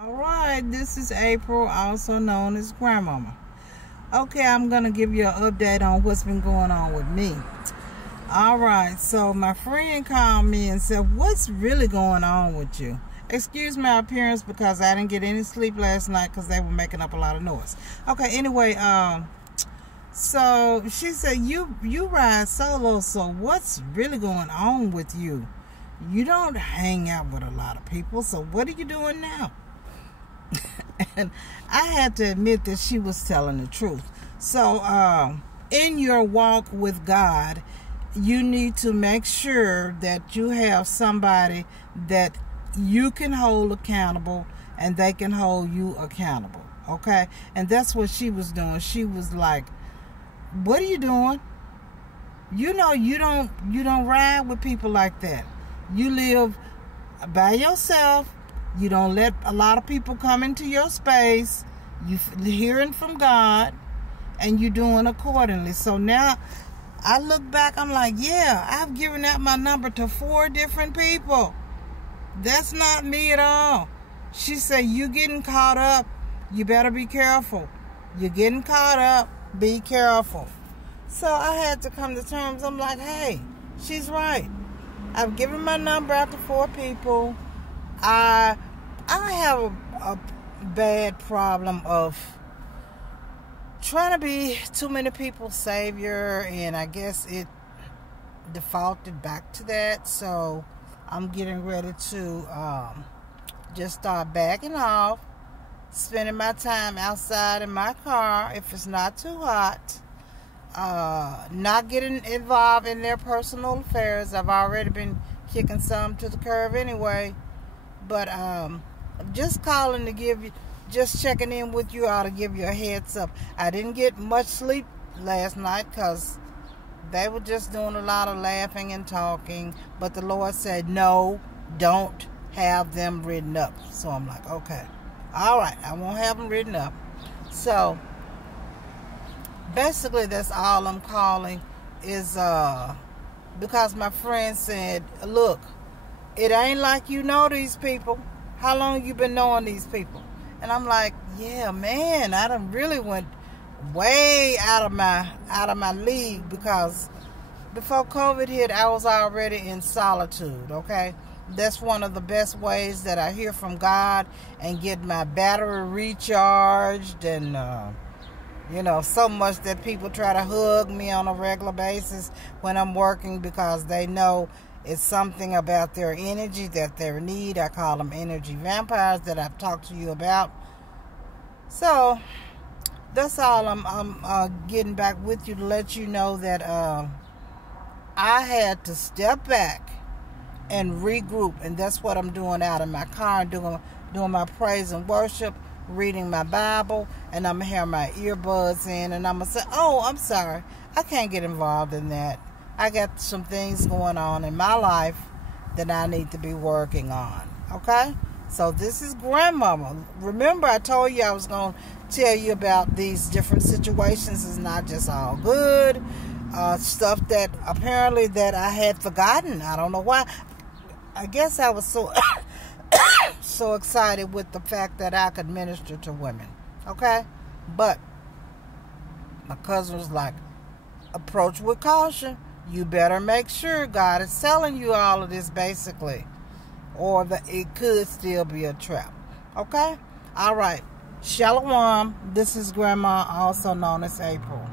Alright, this is April, also known as Grandmama. Okay, I'm going to give you an update on what's been going on with me. Alright, so my friend called me and said, what's really going on with you? Excuse my appearance because I didn't get any sleep last night because they were making up a lot of noise. Okay, anyway, so she said, you ride solo, so what's really going on with you? You don't hang out with a lot of people, so what are you doing now? And I had to admit that she was telling the truth. So in your walk with God, you need to make sure that you have somebody that you can hold accountable and they can hold you accountable. Okay? And that's what she was doing. She was like, what are you doing? You know, you don't ride with people like that. You live by yourself. You don't let a lot of people come into your space. You're hearing from God, and you're doing accordingly. So now, I look back, I'm like, yeah, I've given out my number to 4 different people. That's not me at all. She said, you getting caught up. You better be careful. You're getting caught up. Be careful. So I had to come to terms. I'm like, hey, she's right. I've given my number out to 4 people. I have a bad problem of trying to be too many people's savior, and I guess it defaulted back to that. So I'm getting ready to just start backing off, spending my time outside in my car if it's not too hot, not getting involved in their personal affairs. I've already been kicking some to the curb anyway. But just calling to give you, just checking in with you all to give you a heads up. I didn't get much sleep last night because they were just doing a lot of laughing and talking. But the Lord said, no, don't have them written up. So I'm like, okay, all right, I won't have them written up. So basically that's all I'm calling is because my friend said, look, it ain't like you know these people. How long you been knowing these people? And I'm like, yeah, man, I done really went way out of my league, because before COVID hit, I was already in solitude, okay? That's one of the best ways that I hear from God and get my battery recharged, and you know, so much that people try to hug me on a regular basis when I'm working because they know it's something about their energy that they need. I call them energy vampires that I've talked to you about. So that's all. I'm getting back with you to let you know that I had to step back and regroup, and that's what I'm doing out in my car, doing my praise and worship, reading my Bible, and I'm gonna have my earbuds in, and I'm gonna say, oh, I'm sorry, I can't get involved in that. I got some things going on in my life that I need to be working on. Okay? So this is Grandmama. Remember, I told you I was going to tell you about these different situations. It's not just all good. Stuff that apparently that I had forgotten. I don't know why. I guess I was so so excited with the fact that I could minister to women. Okay? But my cousin was like, approach with caution. You better make sure God is telling you all of this, basically, or that it could still be a trap. Okay? All right. Shalom. This is Grandma, also known as April.